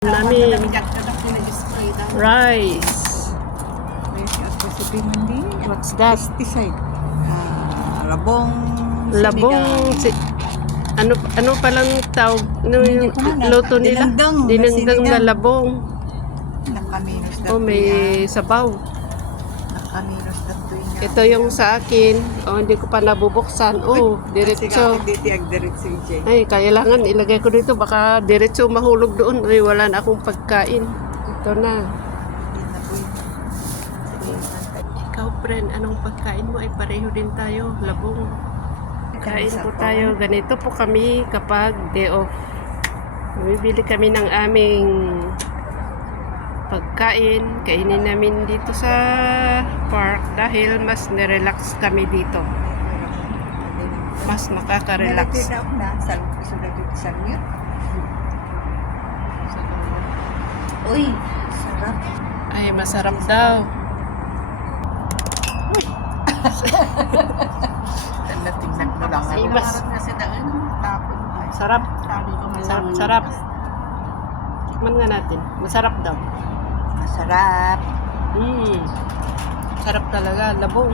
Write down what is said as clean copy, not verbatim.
Namin rice. What's that? Pesticide. Labong. Labong. Ano palang tawag? Ano yung luto nila? Dinengdeng na labong. Nakaminos na Oh, may sabaw. Nakaminos na to yun. Ito yung sa akin. Oh, hindi ko pa nabubuksan. Oh, diretso. Ay, kailangan ilagay ko dito. Baka diretso mahulog doon. Ay, wala na akong pagkain. Ito na. Ikaw, friend, anong pagkain mo? Ay, pareho din tayo. Labong. Kain po tayo. Ganito po kami kapag day off. Bibili kami ng aming pagkain. Kainin namin dito sa park dahil mas nirelax kami dito. Mas nakaka-relax. Uy, sarap. Ay, masarap daw. Tingnan mo lang. Ay, sarap. Sarap, sarap. Tikman nga natin. Masarap daw. Masarap. Sarap talaga. Labong.